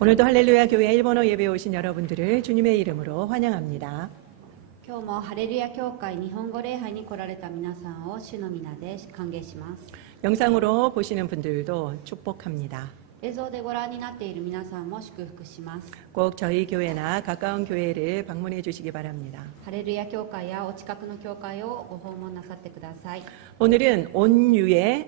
오늘도 할렐루야 교회 일본어 예배에 오신 여러분들을 주님의 이름으로 환영합니다. 今日もハレルヤ教会日本語礼拝に来られた皆さんを主の皆で歓迎します。 영상으로 보시는 분들도 축복합니다. 映像でご覧になっている皆さんも祝福します。 꼭 저희 교회나 가까운 교회를 방문해 주시기 바랍니다. ハレルヤ教会やお近くの教会をご訪問なさってください。 오늘은 온유의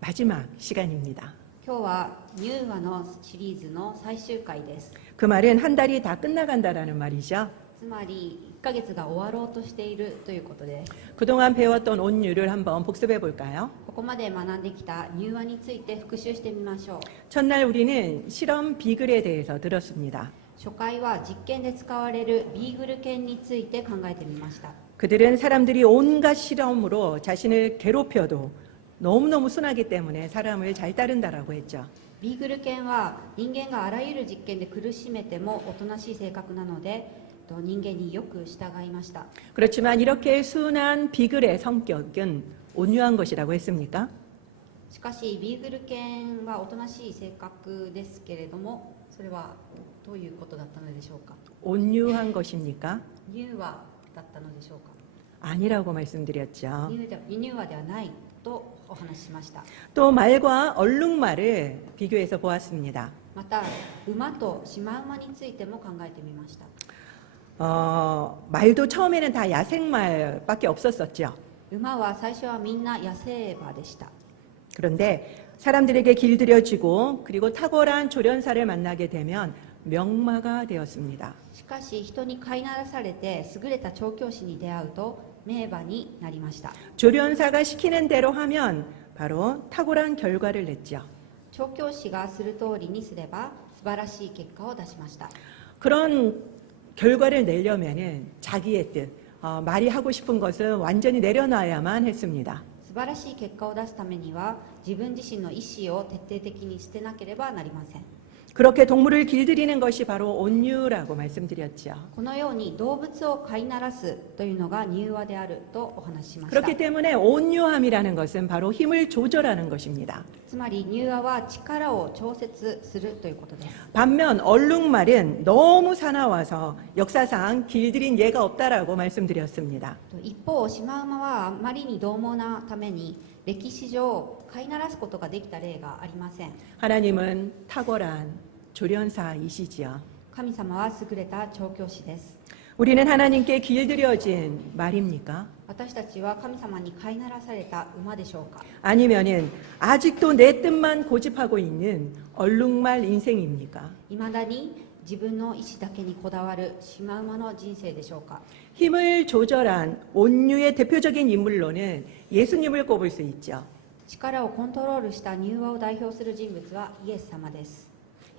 마지막 시간입니다. 今日はニューワのシリーズの最終回です。 그 말은 한 달이 다 끝나간다라는 말이죠. つまり1ヶ月が終わろうとしているということです。 그동안 배웠던 온유를 한번 복습해 볼까요? ここまで学んできたニューワについて復習してみましょう。 첫날 우리는 실험 비글에 대해서 들었습니다. 初回は実験で使われるビーグル犬について考えてみました。 그들은 사람들이 온갖 실험으로 자신을 괴롭혀도 너무너무 순하기 때문에 사람을 잘 따른다라고 했죠. ビーグル犬は人間があらゆる実験で苦しめてもおとなしい性格なので人間によく従いました。 그렇지만 이렇게 순한 비글의 성격은 온유한 것이라고 했습니까? しかしビーグル犬はおとなしい性格ですけれども、それはどういうことだったのでしょうか。 온유한 것입니까? ニューワだったのでしょうか。 아니라고 말씀드렸죠. ニューワではないとお話ししました。 또 말과 얼룩말을 비교해서 보았습니다. また馬とシマウマについても考えてみました。 말도 처음에는 다 야생말밖에 없었었죠. 馬は最初はみんな野生馬でした。 그런데 사람들에게 길들여지고 그리고 탁월한 조련사를 만나게 되면 명마가 되었습니다. しかし人に飼いならされて優れた調教師に出会うと名馬になりました。 조련사가 시키는 대로 하면 바로 탁월한 결과를 냈죠. 調教師がする通りにすれば素晴らしい結果を出しました。 그런 결과를 내려면은 자기의 뜻, 말이 하고 싶은 것은 완전히 내려놔야만 했습니다. 素晴らしい結果を出すためには自分自身の意思を徹底的に捨てなければなりません。 그렇게 동물을 길들이는 것이 바로 온유라고 말씀드렸죠. このように動物を飼いならすというのが柔和であるとお話ししました。 그렇기 때문에 온유함이라는 것은 바로 힘을 조절하는 것입니다. つまり柔和は力を調節するということです。 반면 얼룩말은 너무 사나워서 역사상 길들인 예가 없다라고 말씀드렸습니다. 一方シマウマはあまりに獰猛なために歴史上飼いならすことができた例がありません。 하나님은 탁월한 조련사이시지요. 神様は優れた調教師です。 우리는 하나님께 길들여진 말입니까? 私たちは神様に飼いならされた馬でしょうか。 아니면은 아직도 내 뜻만 고집하고 있는 얼룩말 인생입니까? いまだに自分の意志だけにこだわるシマウマの人生でしょうか。 힘을 조절한 온유의 대표적인 인물로는 예수님을 꼽을 수 있죠. 力をコントロールした柔和を代表する人物はイエス様です。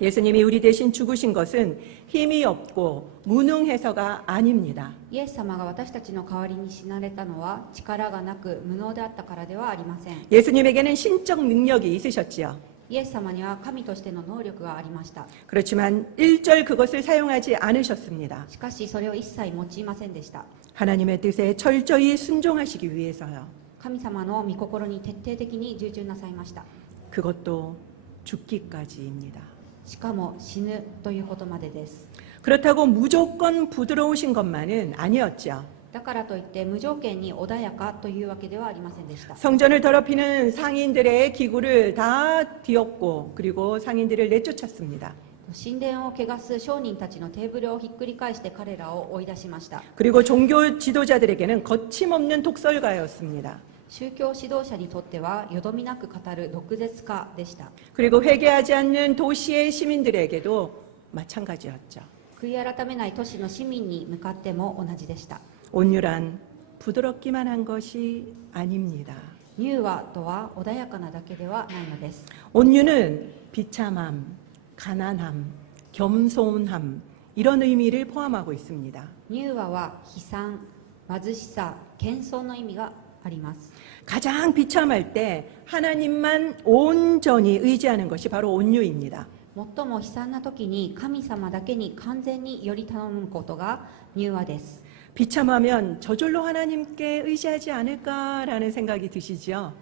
예수님이 우리 대신 죽으신 것은 힘이 없고 무능해서가 아닙니다. イエス様が私たちの代わりに死なれたのは力がなく無能であったからではありません。 예수님에게는 신적 능력이 있으셨지요. イエス様には神としての能力がありました。 그렇지만 일절 그것을 사용하지 않으셨습니다. しかしそれを一切用いませんでした。 하나님의 뜻에 철저히 순종하시기 위해서요. 神様の御心に徹底的に従順なさいました。 그것도 죽기까지입니다. しかも死ぬということまでです。 그렇다고 무조건 부드러우신 것만은 아니었죠. だからといって無条件に穏やかというわけではありませんでした。 성전을 더럽히는 상인들의 기구를 다 뒤엎고 그리고 상인들을 내쫓았습니다. 神殿を汚す商人たちのテーブルをひっくり返して彼らを追い出しました。 그리고 종교 지도자들에게는 거침없는 독설가였습니다. 宗教指導者にとってはよどみなく語る毒舌家でした。 그리고 회개하지 않는 도시의 시민들에게도 마찬가지였죠. 悔い改めない都市の市民に向かっても同じでした。 온유란 부드럽기만 한 것이 아닙니다. 柔和とは穏やかなだけではないのです。 온유는 비참함, 가난함, 겸손함 이런 의미를 포함하고 있습니다. 柔和は悲惨、貧しさ、謙遜の意味があります。 가장 비참할 때 하나님만 온전히 의지하는 것이 바로 온유입니다. 最も悲惨な時に神様だけに完全により頼むことが柔和です。 비참하면 저절로 하나님께 의지하지 않을까라는 생각이 드시죠?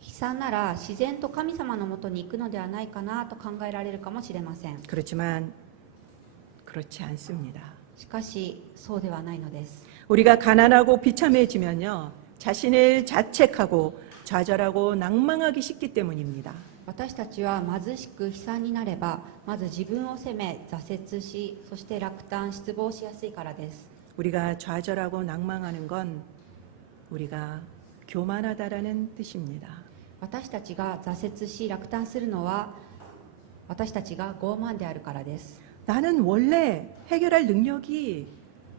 悲惨なら自然と神様のもとに行くのではないかなと考えられるかもしれません。 그렇지만 그렇지 않습니다. しかしそうではないのです。 우리가 가난하고 비참해지면요, 자신을 자책하고 좌절하고 낭망하기 쉽기 때문입니다. 私たちは貧しく悲惨になれば、まず自分を責め挫折し、そして落胆失望しやすいからです。 우리가 좌절하고 낭망하는 건 우리가 교만하다라는 뜻입니다. 私たちが挫折し落胆するのは、私たちが傲慢であるからです。 나는 원래 해결할 능력이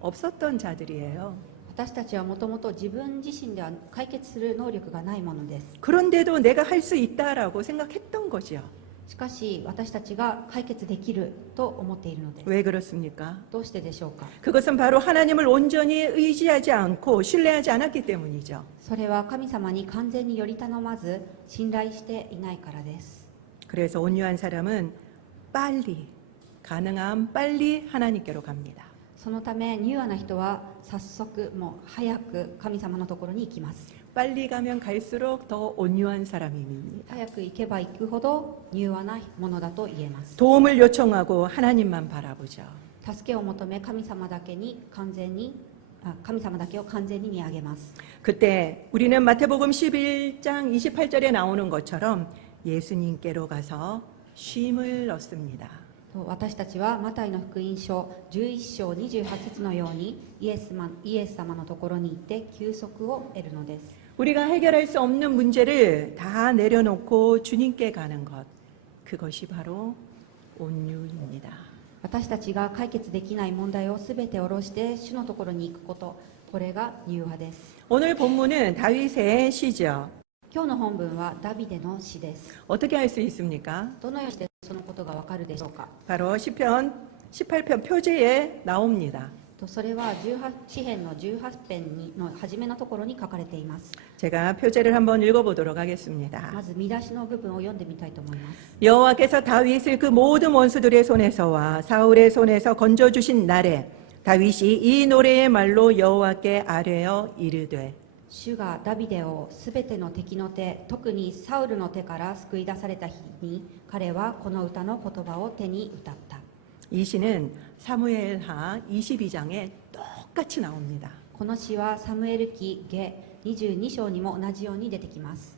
없었던 자들이에요. 私たちはもともと自分自身では解決する能力がないものです。 그런데도 내가 할 수 있다라고 생각했던 거죠. しかし私たちが解決できると思っているのです。 왜 그렇습니까? どうしてでしょうか。 그것은 바로 하나님을 온전히 의지하지 않고 신뢰하지 않았기 때문이죠. それは神様に完全により頼まず信頼していないからです。 그래서 온유한 사람은 가능한 빨리 하나님께로 갑니다. そのため柔和な人は早速もう早く神様のところに行きます。 빨리 가면 갈수록 더 온유한 사람입니다. 早く行けば行くほど柔和なものだと言えます。 도움을 요청하고 하나님만 바라보죠. 助けを求め神様だけを完全に見上げます。 그때 우리는 마태복음 11장 28절에 나오는 것처럼 예수님께로 가서 쉼을 얻습니다. 私たちはマタイの福音書11章28節のようにイエス様のところに行って休息を得るのです。 우리가 해결할 수 없는 문제를 다 내려놓고 주님께 가는 것, 그것이 바로 온유입니다. 私たちが解決できない問題をすべて下ろして主のところに行くこと、これが柔和です。 오늘 본문은 다윗의 시죠. 今日の本文はダビデの詩です。 어떻게 알 수 있습니까? どのようにしてそのことがわかるでしょうか。 바로 시편 18편 표제에 나옵니다. それは詩編の18編の初めのところに書かれています。 제가 표제를 한번 읽어보도록 하겠습니다. まず見出しの部分を読んでみたいと思います。 여호와께서 다윗을 그 모든 원수들의 손에서와 사울의 손에서 건져주신 날에 다윗이 이 노래의 말로 여호와께 아뢰어 이르되 主がダビデをすべての敵の手、特にサウルの手から救い出された日に、彼はこの歌の言葉を手に歌った。 이 시는 사무엘하 22장에 똑같이 나옵니다. この詩はサムエル記下22章にも同じように出てきます。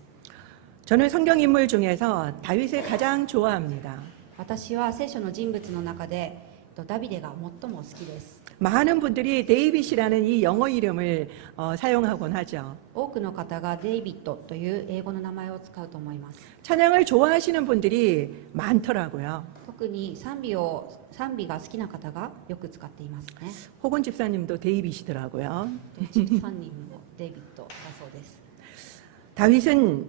저는 성경 인물 중에서 다윗을 가장 좋아합니다. 私は聖書の人物の中でダビデが最も好きです。 많은 분들이 데이빗이라는 이 영어 이름을 사용하곤 하죠. 多くの方がデイビッドという英語の名前を使うと思います。 찬양을 좋아하시는 분들이 많더라고요. 特に賛美が好きな方がよく使っていますね。 호곤 집사님도 데이빗이더라고요. 13人もデイビッドだそうです。 다윗은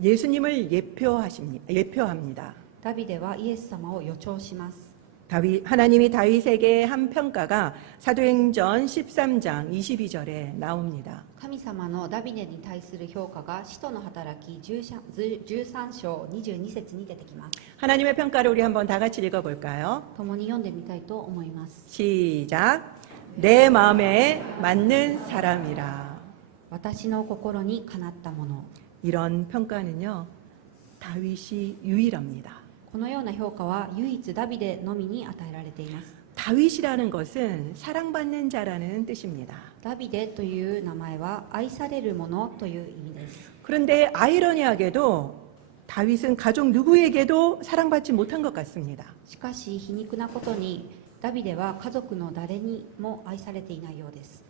예수님을 예표합니다. ダビデはイエス様を予兆します。 하나님이 다윗에게 한 평가가 사도행전 13장 22절에 나옵니다. 神様のダビデに対する評価が使徒の働き13章22節に出てきます。 하나님의 평가를 우리 한번 다 같이 읽어볼까요? 共に読んでみたいと思います。 시작. 내 마음에 맞는 사람이라. 私の心にかなったもの。 이런 평가는요, 다윗이 유일합니다. このような評価は唯一ダビデのみに与えられています。 다윗이라는 것은 사랑받는 자라는 뜻입니다. ダビデという名前は愛されるものという意味です。 그런데 아이러니하게도 다윗은 가족 누구에게도 사랑받지 못한 것 같습니다. しかし皮肉なことにダビデは家族の誰にも愛されていないようです。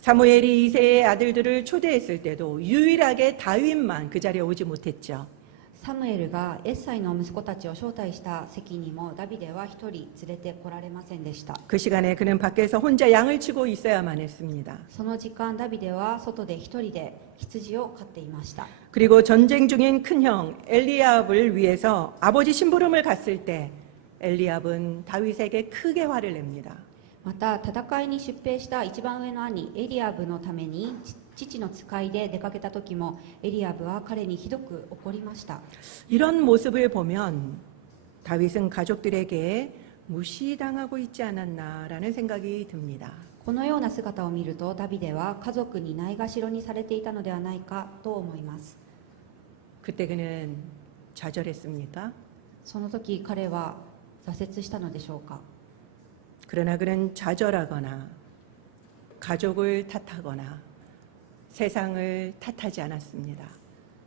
사무엘이 이새의 아들들을 초대했을 때도 유일하게 다윗만 그 자리에 오지 못했죠. サムエルがエッサイの息子たちを招待した席にもダビデは一人連れてこられませんでした。 그 시간에 그는 밖에서 혼자 양을 치고 있어야만 했습니다. その時間ダビデは外で一人で羊を飼っていました。 그리고 전쟁 중인 큰형 엘리압을 위해서 아버지 심부름을 갔을 때 엘리압은 다윗에게 크게 화를 냅니다. また戦いに出兵した一番上の兄エリアブのために父の使いで出かけた時もエリアブは彼にひどく怒りました。 이런 모습을 보면 다윗은 가족들에게 무시당하고 있지 않았나라는 생각이 듭니다. このような姿を見るとダビデは家族にないがしろにされていたのではないかと思います。 그때 그는 좌절했습니까? その時彼は挫折したのでしょうか。 그러나 그는 좌절하거나 가족을 탓하거나 세상을 탓하지 않았습니다.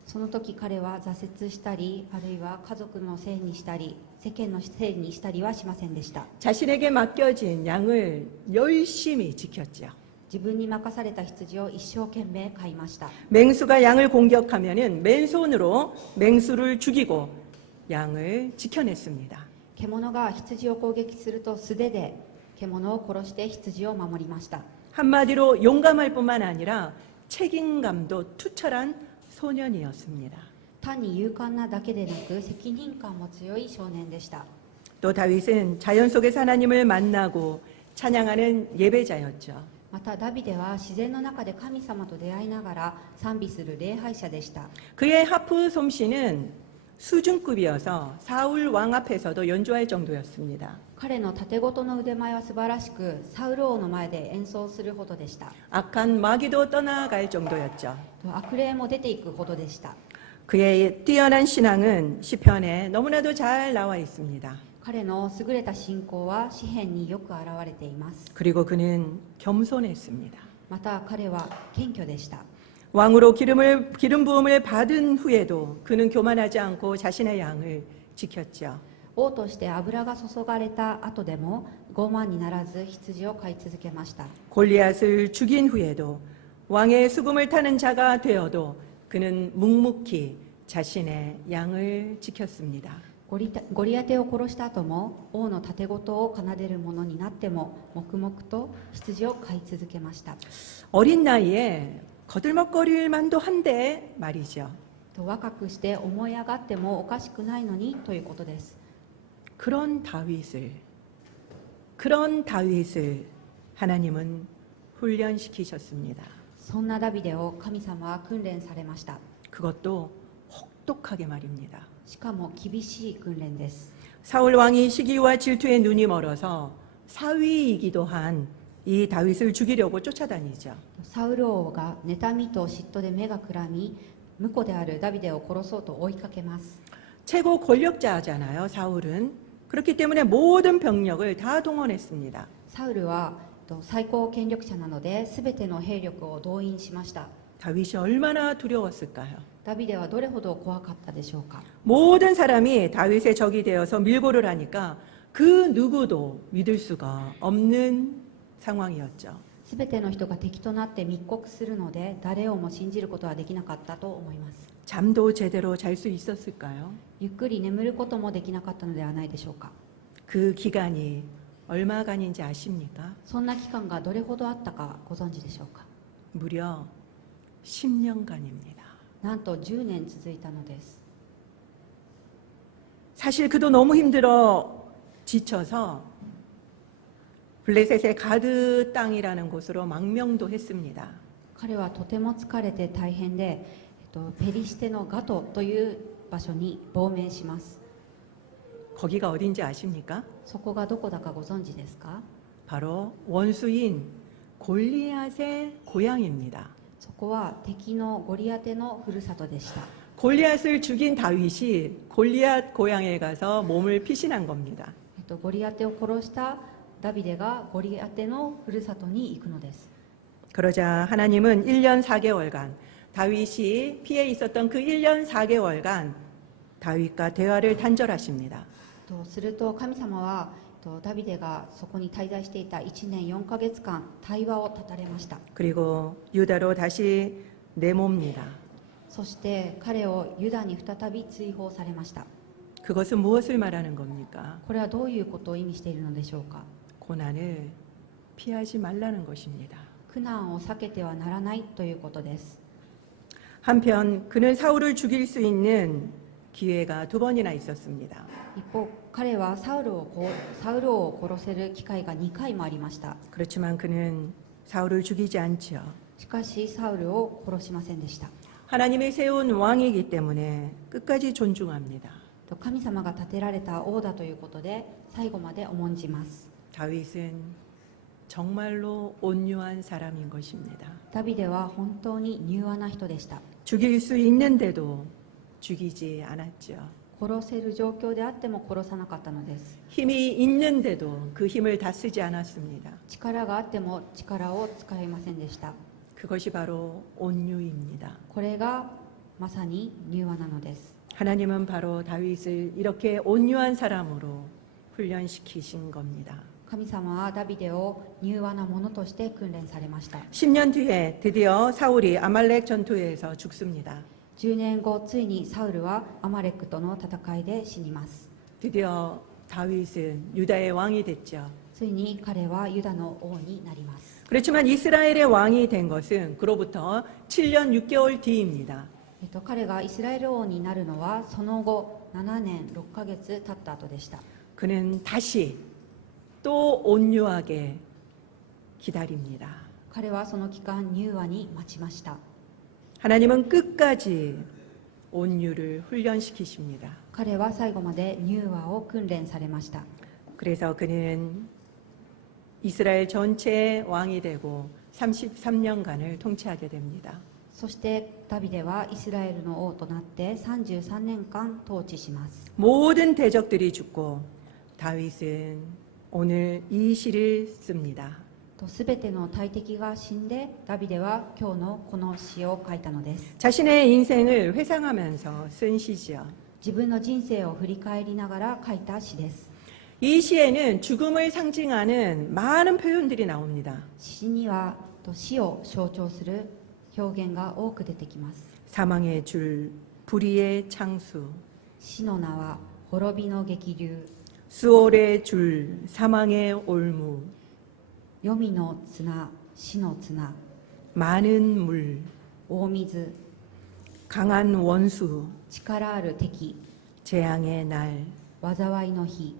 その時彼は挫折したり、あるいは家族のせいにしたり、世間のせいにしたりはしませんでした。 자신에게 맡겨진 양을 열심히 지켰죠. 自分に任された羊を一生懸命飼いました。 맹수가 양을 공격하면은 맨손으로 맹수를 죽이고 양을 지켜냈습니다. 獣が羊を攻撃すると素手で獣を殺して羊を守りました。 한마디로 용감할 뿐만 아니라 책임감도 투철한 소년이었습니다. 単に勇敢なだけでなく責任感も強い少年でした。 또 다윗은 자연 속에서 하나님을 만나고 찬양하는 예배자였죠. またダビデは自然の中で神様と出会いながら賛美する礼拝者でした。 그의 하프 솜씨는 수준급이어서 사울 왕 앞에서도 연주할 정도였습니다. 彼の盾ごとの腕前は素晴らしく、サウル王の前で演奏するほどでした。 악한 마귀도 떠나갈 정도였죠. 悪霊も出ていくほどでした。 그의 뛰어난 신앙은 시편에 너무나도 잘 나와 있습니다. 彼の優れた信仰は詩篇によく現れています。 그리고 그는 겸손했습니다. また彼は謙虚でした。 왕으로 기름 부음을 받은 후에도 그는 교만하지 않고 자신의 양을 지켰죠. 王として油が注がれた後でも傲慢にならず羊を飼い続けました。 골리앗을 죽인 후에도 왕의 수금을 타는 자가 되어도 그는 묵묵히 자신의 양을 지켰습니다. ゴリアテを殺した後も王の盾ごとを奏でる者になっても黙々と羊を飼い続けました。 어린 나이에 거들먹거릴 만도 한데 말이죠. 若くして思い上がってもおかしくないのにということです。 그런 다윗을 하나님은 훈련시키셨습니다. そんなダビデを神様は訓練されました。 그것도 혹독하게 말입니다. しかも厳しい訓練です。 사울 왕이 시기와 질투에 눈이 멀어서 사위이기도 한 이 다윗을 죽이려고 쫓아다니죠. サウル王が妬みと嫉妬で目がくらみ、婿であるダビデを殺そうと追いかけます。 최고 권력자잖아요, 사울은. 그렇기 때문에 모든 병력을 다 동원했습니다. サウルは最高権力者なので全ての兵力を動員しました。 다윗이 얼마나 두려웠을까요? ダビデはどれほど怖かったでしょうか。 모든 사람이 다윗의 적이 되어서 밀고를 하니까 그 누구도 믿을 수가 없는 상황이었죠. 全ての人が敵となって密告するので誰をも信じることはできなかったと思います。 잠도 제대로 잘 수 있었을까요? ゆっくり眠ることもできなかったのではないでしょうか。 그 기간이 얼마간인지 아십니까? そんな期間がどれほどあったかご存知でしょうか。 무려 10년간입니다. なんと10年続いたのです。 사실 그도 너무 힘들어 지쳐서 블레셋의 가드 땅이라는 곳으로 망명도 했습니다. 彼はとても疲れて大変で、ペリシテのガトという場所に亡命します。 거기가 어딘지 아십니까? そこがどこだかご存知ですか。 바로 원수인 골리앗의 고향입니다. そこは敵のゴリアテのふるさとでした。 골리앗을 죽인 다윗이 골리앗 고향에 가서 몸을 피신한 겁니다. ゴリアテを殺したダビデがゴリアテのふるさとに行くのです。 그러자 하나님은 1년 4개월간 다윗이 피해 있었던 그 1년 4개월간 다윗과 대화를 단절하십니다. すると神様はダビデがそこに滞在していた1年4ヶ月間対話を断たれました。 그리고 유다로 다시 내모입니다. そして彼をユダに再び追放されました。 그것은 무엇을 말하는 겁니까? これはどういうことを意味しているのでしょうか。 고난을 피하지 말라는 것입니다. 苦難を避けてはならないということです。 한편 그는 사울을 죽일 수 있는 기회가 2번이나 있었습니다. 一方彼はサウルを殺せる機会が2回もありました。 그렇지만 그는 사울을 죽이지 않죠. しかしサウルを殺しませんでした。 하나님이 세운 왕이기 때문에 끝까지 존중합니다. 神様が立てられた王だということで最後まで重んじます。 다윗은 정말로 온유한 사람인 것입니다. ダビデは本当に柔和な人でした。 죽일 수 있는데도 죽이지 않았죠. 殺せる状況であっても殺さなかったのです。 힘이 있는데도 그 힘을 다 쓰지 않았습니다. 力があっても力を使いませんでした。 그것이 바로 온유입니다. これがまさに柔和なのです。 하나님은 바로 다윗을 이렇게 온유한 사람으로 훈련시키신 겁니다. 神様はダビデを柔和なものとして訓練されました。 10년 뒤에 드디어 사울이 아말렉 전투에서 죽습니다. 10年後、ついにサウルはアマレックとの戦いで死にます。 드디어 다윗은 유다의 왕이 됐죠. ついに彼はユダの王になります。 그렇지만 이스라엘의 왕이 된 것은 그로부터 7년 6개월 뒤입니다. 彼がイスラエル王になるのはその後7年6ヶ月経った後でした。 그는 다시 또 온유하게 기다립니다. 彼はその期間柔和に待ちました。 하나님은 끝까지 온유를 훈련시키십니다. 彼は最後まで柔和を訓練されました。 그래서 그는 이스라엘 전체의 왕이 되고 33년간을 통치하게 됩니다. そしてダビデはイスラエルの王となって33年間統治します。 모든 대적들이 죽고 다윗은 오늘 이 시를 씁니다. すべての大敵が死んでダビデは今日のこの詩を書いたのです。 자신의 인생을 회상하면서 쓴 시지요. 自分の人生を振り返りながら書いた詩です。 이 시에는 죽음을 상징하는 많은 표현들이 나옵니다. 詩には死を象徴する表現が多く出てきます。 사망의 줄, 불의의 창수, 死の名は滅びの激流、 수월의 줄, 사망의 올무, 黄泉の綱、死の綱、 많은 물, 大水、 강한 원수, 力ある敵、 재앙의 날, 災いの日、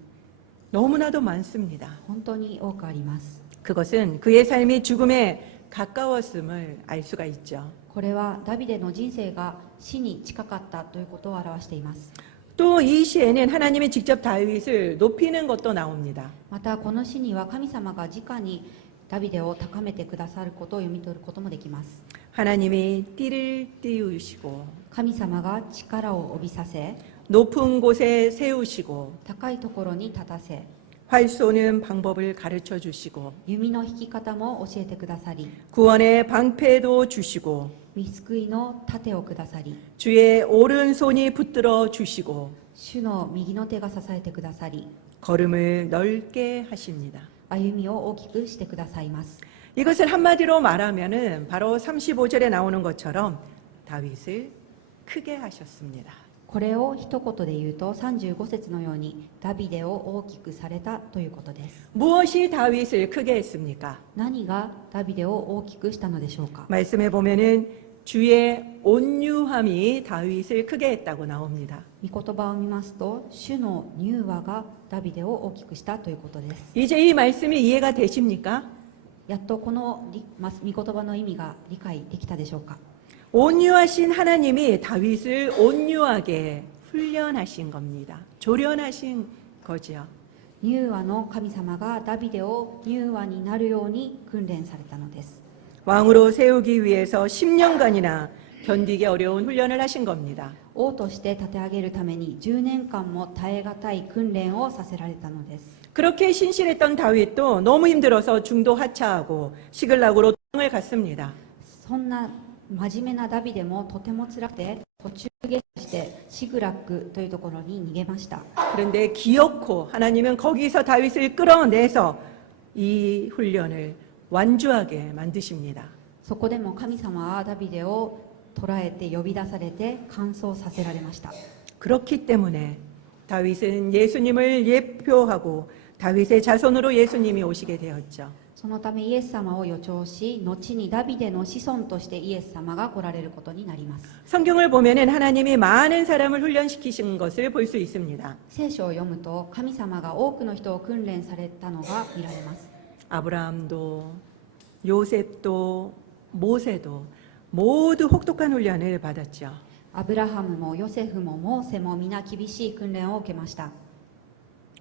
너무나도 많습니다. 本当に多くあります。 그것은 그의 삶이 죽음에 가까웠음을 알 수가 있죠. これはダビデの人生が死に近かったということを表しています。 또 이 시에는 하나님이 직접 다윗을 높이는 것도 나옵니다. またこの詩には神様が直にダビデを高めてくださることを読み取ることもできます。 하나님이 띠를 띄우시고 神様が力を帯びさせ、 높은 곳에 세우시고 高いところに立たせ、 활 쏘는 방법을 가르쳐 주시고 弓の引き方も教えてくださり、 구원의 방패도 주시고 御救いの盾をくださり、 주의 오른손이 붙들어 주시고 主の右の手が支えてくださり、 걸음을 넓게 하십니다. 歩みを大きくしてくださいます。 이것을 한마디로 말하면은 바로 35절에 나오는 것처럼 다윗을 크게 하셨습니다. これを一言で言うと35節のようにダビデを大きくされたということです。 무엇이 다윗을 크게 했습니까? 何がダビデを大きくしたのでしょうか。 말씀해 보면은 주의 온유함이 다윗을 크게 했다고 나옵니다. 御言葉を見ますと主の柔和がダビデを大きくしたということです。 이제 이 말씀이 이해가 되십니까? やっとこの御言葉の意味が理解できたでしょうか。 온유하신 하나님이 다윗을 온유하게 훈련하신 겁니다. 조련하신 거지요. 柔和の神様がダビデを柔和になるように訓練されたのです。 왕으로 세우기 위해서 10년간이나 견디기 어려운 훈련을 하신 겁니다. 王として立て上げるために10年間も耐え難い訓練をさせられたのです。 그렇게 신실했던 다윗도 너무 힘들어서 중도 하차하고 시글락으로 땅을 갔습니다. そんな真面目なダビデもとても辛くて途中下車してシグラックというところに逃げました。 그런데 기어코 하나님은 거기서 다윗을 끌어내서 이 훈련을 완주하게 만드십니다. そこでも神様はダビデを捕らえて呼び出されて完走させられました。 그렇기 때문에 다윗은 예수님을 예표하고 다윗의 자손으로 예수님이 오시게 되었죠. そのためイエス様を予兆し、後にダビデの子孫としてイエス様が来られることになります。 성경을 보면은 하나님이 많은 사람을 훈련시키신 것을 볼 수 있습니다. 聖書を読むと神様が多くの人を訓練されたのが見られます。 아브라함도 요셉도 모세도 모두 혹독한 훈련을 받았죠. アブラハムもヨセフもモーセも皆厳しい訓練を受けました。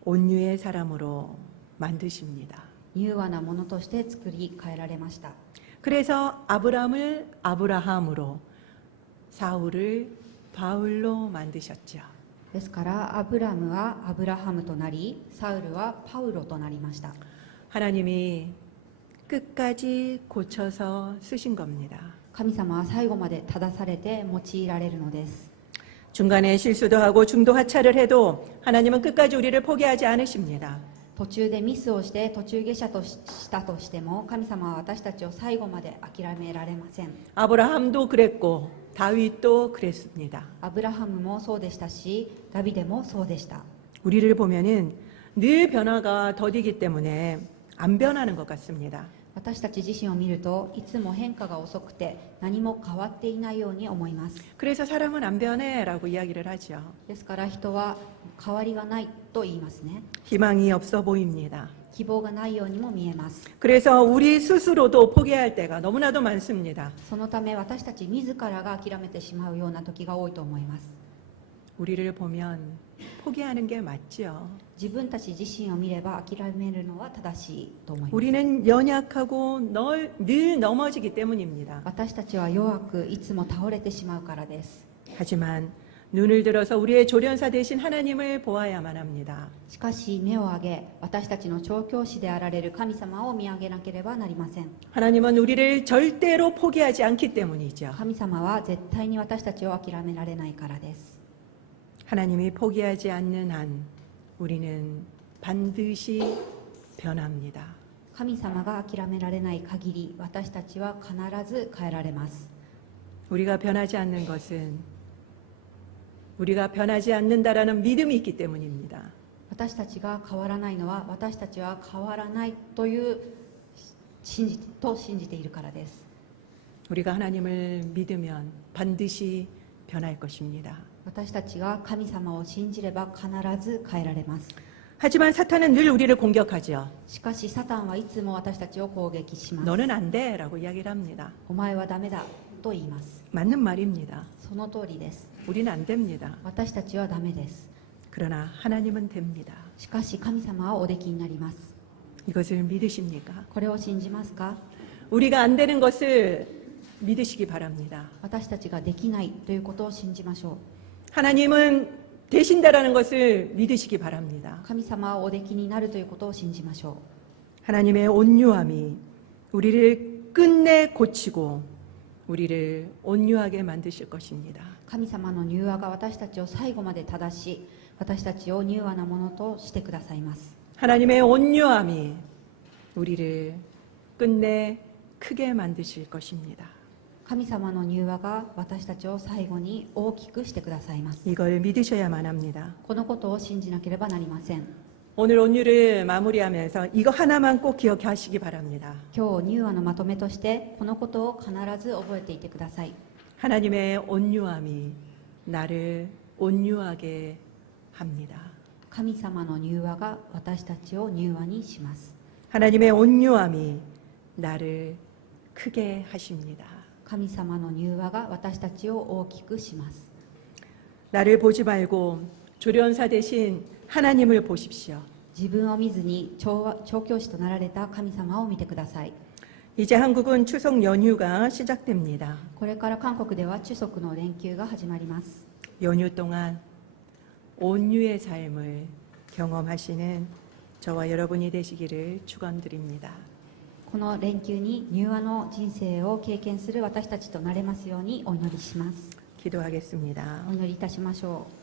온유의 사람으로 만드십니다. 柔和なものとして作り変えられました。 그래서 아브라함을 아브라함으로 사울을 바울로 만드셨죠. ですからアブラムはアブラハムとなり、サウルはパウロとなりました。 하나님이 끝까지 고쳐서 쓰신 겁니다. 神様は最後まで正されて用いられるのです。 중간에 실수도 하고 중도 하차를 해도 하나님은 끝까지 우리를 포기하지 않으십니다. 途中でミスをして途中下車としたとしても、神様は私たちを最後まで諦められません。 아브라함도 그랬고 다윗도 그랬습니다. アブラハムもそうでしたし、ダビデもそうでした。 우리를 보면은 늘 변화가 더디기 때문에 안 변하는 것 같습니다. 私たち自身を見ると、いつも変化が遅くて何も変わっていないように思います。 그래서 사람은 안 변해라고 이야기를 하죠. ですから人は変わりがないと言いますね。 희망이 없어 보입니다. 希望がないようにも見えます。 그래서 우리 스스로도 포기할 때가 너무나도 많습니다. そのため私たち自らが諦めてしまうような時が多いと思います。 우리를 보면 포기하는 게 맞죠. 自分たち自身を見れば諦めるのは正しいと思います。 우리는 연약하고 늘 넘어지기 때문입니다. 私たちは弱くいつも倒れてしまうからです。 하지만 눈을 들어서 우리의 조련사 되신 하나님을 보아야만 합니다. しかし目を上げ、私たちの調教師であられる神様を見上げなければなりません。 하나님은 우리를 절대로 포기하지 않기 때문이죠. 神様は絶対に私たちを諦められないからです。 하나님이 포기하지 않는 한 우리는 반드시 변합니다. 神様が諦められない限り、私たちは必ず変えられます。 우리가 변하지 않는 것은 우리가 변하지 않는다라는 믿음이 있기 때문입니다. 私たちが変わらないのは、私たちは変わらないという信じているからです。 우리가 하나님을 믿으면 반드시 변할 것입니다. 私たちが神様を信じれば必ず変えられます。 하지만 사탄은 늘 우리를 공격하죠. しかしサタンはいつも私たちを攻撃します。 너는 안 돼라고 이야기를 합니다. お前はダメだと言います。 맞는 말입니다. その通りです。 우리는 안 됩니다. 私たちはダメです。 그러나 하나님은 됩니다. しかし神様はおできになります。 이것을 믿으십니까? これを信じますか？ 우리가 안 되는 것을 믿으시기 바랍니다. 私たちができないということを信じましょう。 하나님은 되신다라는 것을 믿으시기 바랍니다. 神様はおできになるということを信じましょう。 하나님의 온유함이 우리를 끝내 고치고 우리를 온유하게 만드실 것입니다. 神様の柔和が私たちを最後まで正し、私たちを柔和なものとしてくださいます。 하나님의 온유함이 우리를 끝내 크게 만드실 것입니다. 神様の柔和が私たちを最後に大きくしてくださいます。 이걸 믿으셔야만 합니다. このことを信じなければなりません。 오늘 온유를 마무리하면서 이거 하나만 꼭 기억하시기 바랍니다. 今日柔和のまとめとしてこのことを必ず覚えていてください。 하나님의 온유함이 나를 온유하게 합니다. 神様の柔和が私たちを柔和にします。 하나님의 온유함이 나를 크게 하십니다. 神様の柔和が私たちを大きくします。 나를 보지 말고 조련사 대신 하나님을 보십시오. 自分を見ずに調教師となられた神様を見てください。 이제 한국은 추석 연휴가 시작됩니다. これから韓国では昼食の連休が始まります。 연휴 동안 온유의 삶을 경험하시는 저와 여러분이 되시기를 축원드립니다. この連休に柔和の人生を経験する私たちとなれますようにお祈りします。 기도하겠습니다. お祈りいたしましょう。